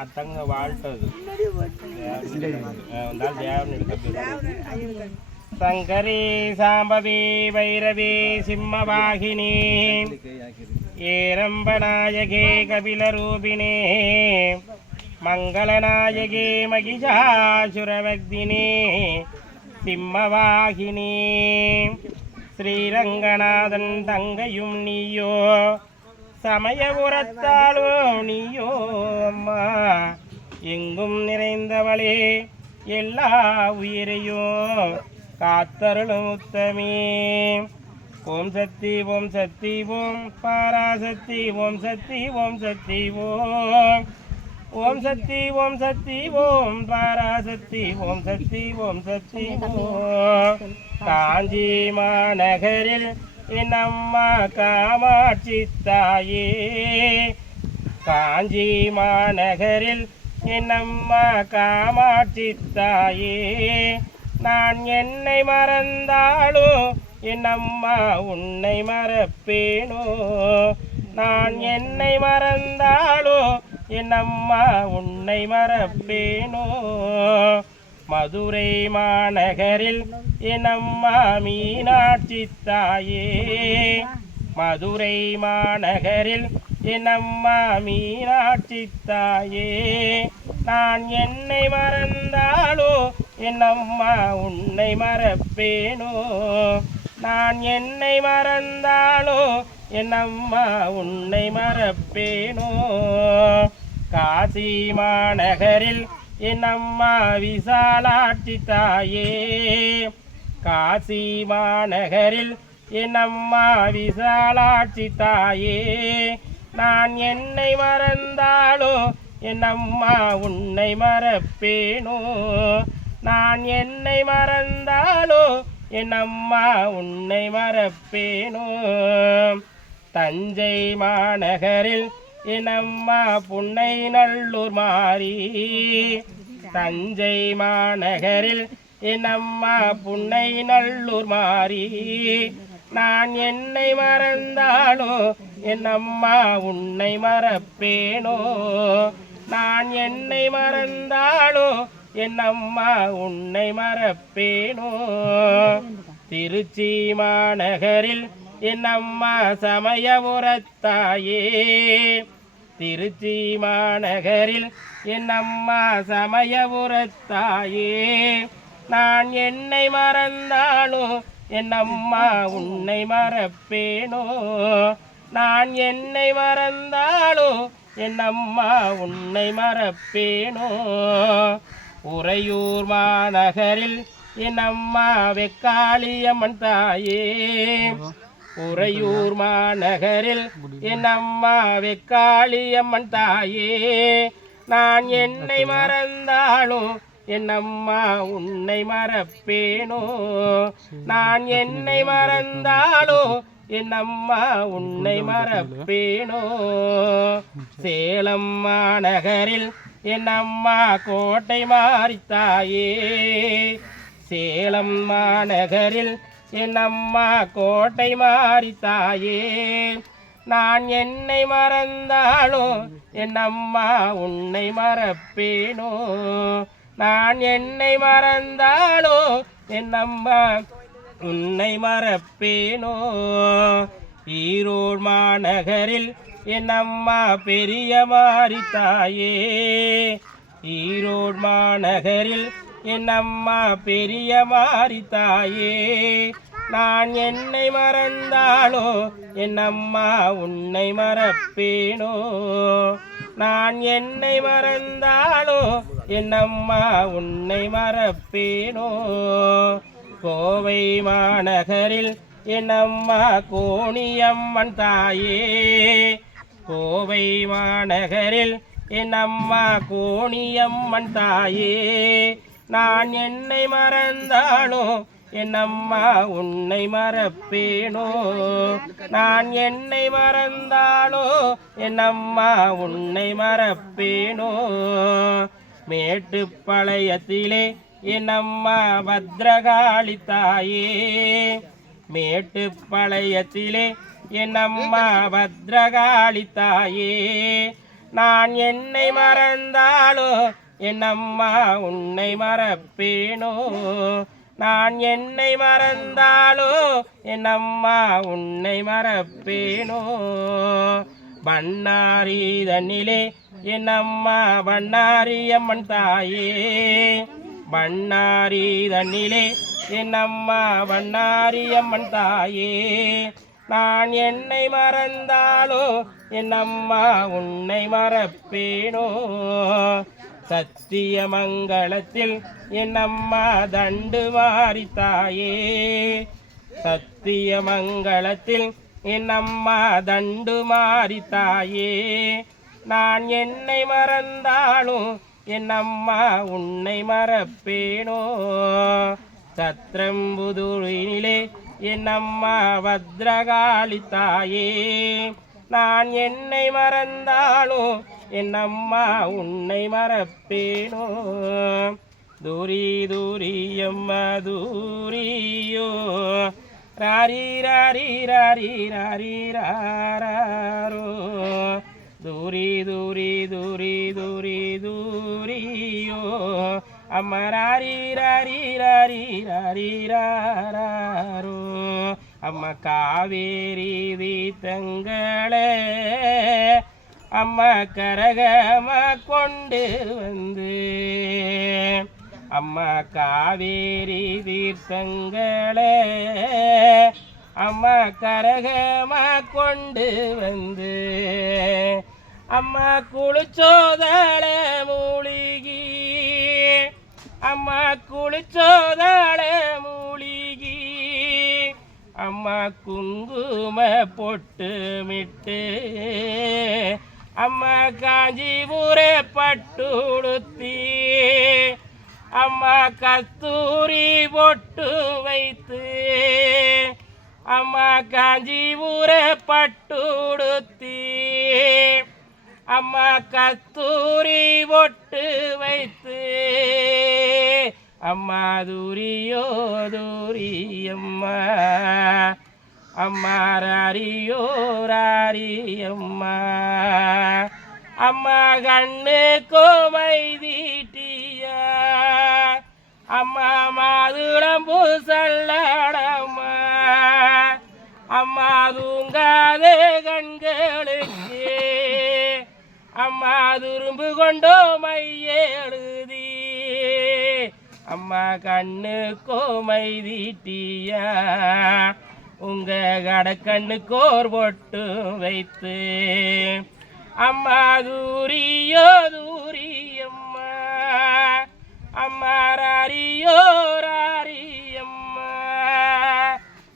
அத்தங்க வாழ்த்தது சங்கரி சாம்பவி வைரவி சிம்மவாகினி ஏரம்பநாயகே கபிலரூபிணே மங்களநாயகே மகிஷாசுரவக்தினே சிம்மவாகினி ஸ்ரீரங்கநாதன் தங்கையும் நீயோ சமயபுரத்தாளோ நீயோ அம்மா எங்கும் நிறைந்தவளே எல்லா உயிரையும் காத்தருளும் உத்தமே. ஓம் சக்தி ஓம் சக்தி ஓம் பராசக்தி ஓம் சக்தி ஓம் சக்தி ஓம் ஓம் சக்தி ஓம் சக்தி ஓம் பராசக்தி ஓம் சக்தி ஓம் சக்தி ஓம். காஞ்சி மாநகரில் என் அம்மா காமாட்சி தாயே, காஞ்சி மாநகரில் என் அம்மா காமாட்சி தாயே, நான் என்னை மறந்தாலும் என் அம்மா உன்னை மறப்பேனோ, நான் என்னை மறந்தாலும் என் அம்மா உன்னை மறப்பேனோ. மதுரை மாநகரில் என் அம்மா மீனாட்சி தாயே, மதுரை மாநகரில் என் அம்மா மீனாட்சி தாயே, நான் என்னை மறந்தாலோ என் அம்மா உன்னை மறப்பேனோ, நான் என்னை மறந்தாலோ என் அம்மா உன்னை மறப்பேனோ. காசி மாநகரில் என் அம்மா விசாலாட்சி தாயே, காசி மாநகரில் என் அம்மா விசாலாட்சி தாயே, நான் என்னை மறந்தாலோ என் அம்மா உன்னை மறப்பேனோ, நான் என்னை மறந்தாலோ என் அம்மா உன்னை மறப்பேனோ. தஞ்சை மாநகரில் என் அம்மா புன்னை நல்லூர் மாறி, தஞ்சை மாநகரில் என் அம்மா புன்னை நல்லூர் மாறி, நான் என்னை மறந்தாலோ என் அம்மா உன்னை மறப்பேனோ, நான் என்னை மறந்தாலோ என் அம்மா உன்னை மறப்பேனோ. திருச்சி மாநகரில் என் அம்மா சமயபுரத்தாயே, திருச்சி மாநகரில் என் அம்மா சமயபுரத்தாயே, நான் என்னை மறந்தாலோ என் அம்மா உன்னை மறப்பேனோ, நான் என்னை மறந்தாலோ என் அம்மா உன்னை மறப்பேனோ. உறையூர் மாநகரில் என் அம்மா வெக்காளியம்மன் தாயே, உறையூர் மாநகரில் என் அம்மா வெக்காளியம்மன் தாயே, நான் என்னை மறந்தாலும் என் அம்மா உன்னை மறப்பேனோ, நான் என்னை மறந்தாலோ என் அம்மா உன்னை மறப்பேனோ. சேலம் மாநகரில் என் அம்மா கோட்டை மாரித்தாயே, சேலம் மாநகரில் என் அம்மா கோட்டை மாரித்தாயே, நான் என்னை மறந்தாலோ என் அம்மா உன்னை மறப்பேனோ, நான் என்னை மறந்தாலோ என் அம்மா உன்னை மறப்பேனோ. ஈரோடு மாநகரில் என் அம்மா பெரிய மாரித்தாயே, ஈரோடு மாநகரில் என் அம்மா பெரிய மாரித்தாயே, நான் என்னை மறந்தாலோ என் அம்மா உன்னை மறப்பேனோ, நான் என்னை மறந்தாலோ என் அம்மா உன்னை மறப்பேனோ. கோவை மாநகரில் என் அம்மா கோணியம்மன் தாயே, கோவை மாநகரில் என் அம்மா கோணியம்மன் தாயே, நான் என்னை மறந்தாலோ என் அம்மா உன்னை மறப்பேனோ, நான் என்னை மறந்தாலோ என் அம்மா உன்னை மறப்பேனோ. மேட்டுப்பாளையத்திலே என் அம்மா பத்ரகாளி தாயே, மேட்டுப்பாளையத்திலே என் அம்மா பத்ரகாளி தாயே, நான் என்னை மறந்தாலோ என் அம்மா உன்னை மறப்பேனோ நான் என்னை மறந்தாலோ என் அம்மா உன்னை மறப்பேனோ பண்ணாரி தன்னிலே என் அம்மா பண்ணாரி அம்மன் தாயே பண்ணாரி தன்னிலே என் அம்மா பண்ணாரி அம்மன் தாயே நான் என்னை மறந்தாலோ என் அம்மா உன்னை மறப்பேனோ சத்தியமங்கலத்தில் என் அம்மா தண்டு மாறி தாயே சத்தியமங்கலத்தில் என் அம்மா தண்டு மாறி தாயே நான் என்னை மறந்தாலும் என் அம்மா உன்னை மறப்பேனோ சத்திரம்புதூரினிலே என் அம்மா பத்ரகாளி தாயே நான் என்னை மறந்தாலும் என் அம்மா உன்னை மறப்பேனோ தூரி தூரி அம்மா தூரியோ ராரி ராரி ராரி ராரி ராரோ தூரி தூரி தூரி தூரி தூரியோ அம்மா ராரி ராரி ராரி ராரி ராரோ அம்மா காவேரி தீர்த்தங்களே அம்மா கரகமா கொண்டு வந்து அம்மா காவேரி தீர்த்தங்களே அம்மா கரகமா கொண்டு வந்து அம்மா குளிச்சோதல மூலிகி அம்மா குளிச்சோதல மூலிகி அம்மா குங்கும பொட்டு மிட்டு அம்மா காஞ்சிபுர பட்டுடுத்தி அம்மா கஸ்தூரி பொட்டு வைத்து அம்மா காஞ்சிபுர பட்டுடுத்தி அம்மா கஸ்தூரி பொட்டு வைத்து அம்மா தூரியோ தூரியம்மா அம்மா ராரியோ ராரியம்மா அம்மா கண்ணு கோமை தீட்டியா அம்மா மாதுளம்பூ சல்லடம்மா அம்மா தூங்காதே கண்களுக்கு அம்மா துரும்பு கொண்டோ மையெழுதி அம்மா கண்ணு கோமை தீட்டியா உங்க கடக்கண்ணு கோர் பொட்டு வைத்து அம்மா தூரியோ தூரியம்மா அம்மா ராரியோ ராரியம்மா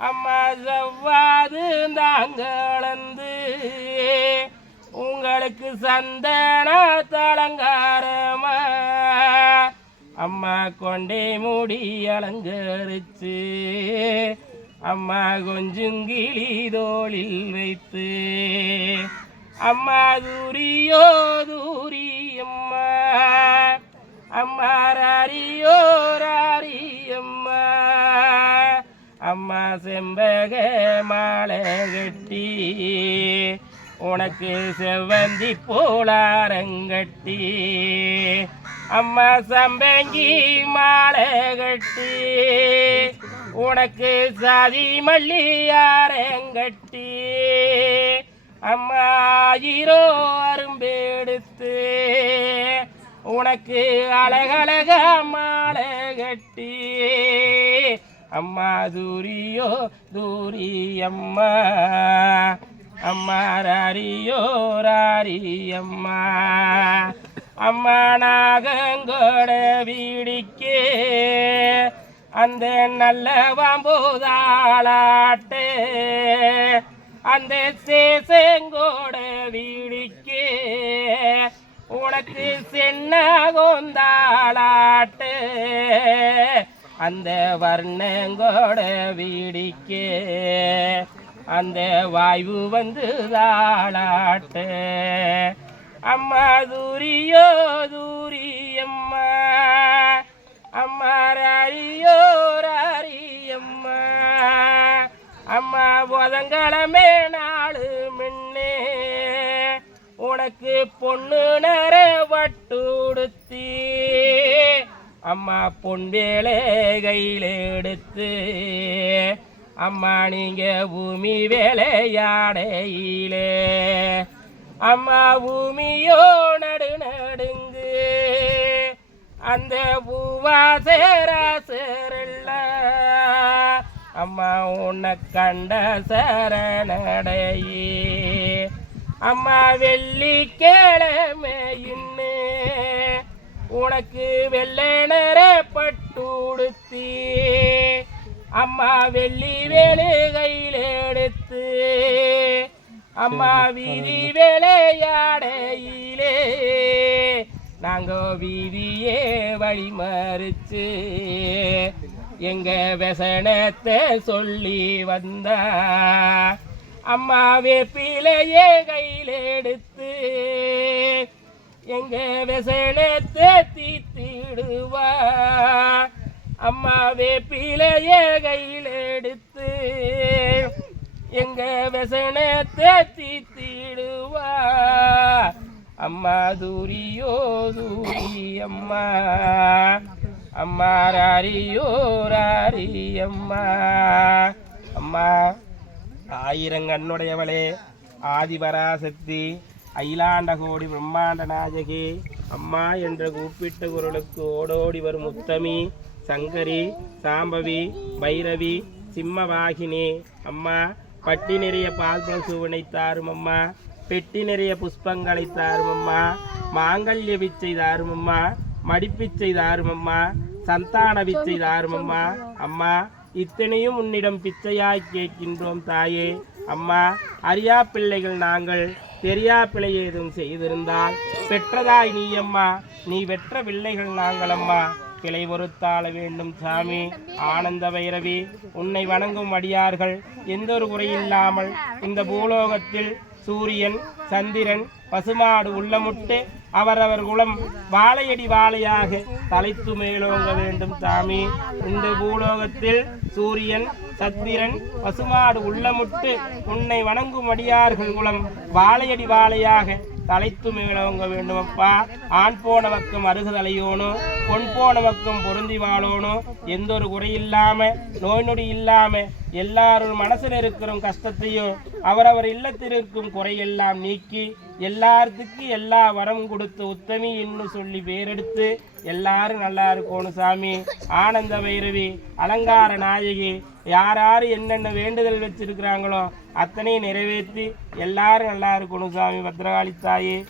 அம்மா செவ்வாது தாங்களந்து உங்களுக்கு சந்தன தலங்காரமா அம்மா கொண்டே மூடி அலங்கரிச்சு அம்மா கொஞ்சுங்கிளி தோளில் வைத்து அம்மா தூரியோ தூரியம்மா அம்மா ராரியோ ராரியம்மா அம்மா செம்பக மாலை கட்டி உனக்கு செவ்வந்தி போலாரங்கட்டி அம்மா சம்பங்கி மாலை கட்டி உனக்கு சாதி மல்லியாரங்கட்டி அம்மா ஆயிரோ அரும்பெடுத்து உனக்கு அழகழக மாலை கட்டி அம்மா தூரியோ தூரியம்மா அம்மா ராரியோ ராரியம்மா அம்மா நாகங்கோட வீடிக்கே அந்த நல்ல வாம்போதாளாட்டு அந்த சேசங்கோட வீடிக்கே உனக்கு சென்ன கொந்தாளாட்டு அந்த வர்ணங்கோட வீடிக்கே அந்த வாய்வு வந்து தாளாட்டு அம்மா தூரியோ தூரியம்மா அம்மா ராரியோ ராரியம்மா அம்மா புதன்கிழமை நாளு முன்னே உனக்கு பொண்ணு நேர வட்டுடுத்தி அம்மா பொன்வேலை கையில் எடுத்து அம்மா நீங்க பூமி வேலையாடையிலே அம்மா பூமியோ நடு நடுங்கு அந்த பூவாசேராசேரல்ல அம்மா உன்னை கண்ட சரணடையே அம்மா வெள்ளிக்கிழமையின்னு உனக்கு வெள்ளை நிற பட்டுடுத்தி அம்மா வெள்ளி வேலை கையில் எடுத்து அம்மா வீதி வேலையாடையிலே நாங்க வீதியே வழி மறிச்சு எங்க வசனத்தை சொல்லி வந்தா அம்மா வேப்பிலையே கையில் எடுத்து எங்க வசனத்தை தீத்திடுவா அம்மா வேப்பிலையே கையில் எடுத்து எங்க வசனத்தை தீத்திடுவா அம்மா தூரியோ தூரி அம்மா அம்மா ராரியோ ராரி அம்மா அம்மா ஆயிரங்கண்ணுடையவளே ஆதிபராசக்தி அகிலாண்ட கோடி பிரம்மாண்ட நாயகி அம்மா என்ற கூப்பிட்ட குரலுக்கு ஓடோடி வரும் உத்தமி சங்கரி சாம்பவி பைரவி சிம்மவாகினி அம்மா பட்டி நிறைய பால் பசுவினை தாரும் அம்மா பெட்டி நிறைய புஷ்பங்களை தாரும் அம்மா மாங்கல்ய விச்சை தாரும் அம்மா மடிப்பிச்சை தாரும் அம்மா சந்தான விச்சை தாரும் அம்மா அம்மா இத்தனையும் உன்னிடம் பிச்சையாய் கேட்கின்றோம் தாயே அம்மா அறியா பிள்ளைகள் நாங்கள் தெரியா பிழை ஏதும் செய்திருந்தால் பெற்றதாய் நீ அம்மா நீ பெற்ற பிள்ளைகள் நாங்கள் அம்மா கிளை பொறுத்தாள வேண்டும் சாமி ஆனந்த பைரவி உன்னை வணங்கும் அடியார்கள் எந்த ஒரு குறையில்லாமல் இந்த பூலோகத்தில் சூரியன் சந்திரன் பசுமாடு உள்ளமுட்டு அவரவர் குலம் வாழையடி வாழையாக தலைத்து மேலோங்க வேண்டும் சாமி இந்த பூலோகத்தில் சூரியன் சந்திரன் பசுமாடு உள்ளமுட்டு உன்னை வணங்கும் அடியார்கள் குலம் வாழையடி வாழையாக தலைத்து மேலோங்க வேண்டும் அப்பா ஆண் போன பக்கம் அருகுதலையோனும் பொன் போன பக்கம் பொருந்தி வாழோனும் எந்த ஒரு குறையில்லாம நோய் நொடி இல்லாம எல்லாரும் மனசில் இருக்கிற கஷ்டத்தையும் அவரவர் இல்லத்தில் இருக்கும் குறையெல்லாம் நீக்கி எல்லாத்துக்கும் எல்லா வரமும் கொடுத்து உத்தமி இன்னும் சொல்லி பேரெடுத்து எல்லாரும் நல்லா இருக்கணும் சாமி ஆனந்த பைரவி அலங்கார நாயகி யார் யார் என்னென்ன வேண்டுதல் வச்சிருக்கிறாங்களோ அத்தனையும் நிறைவேற்றி எல்லாரும் நல்லா இருக்கணும் சாமி பத்ரகாளி தாயே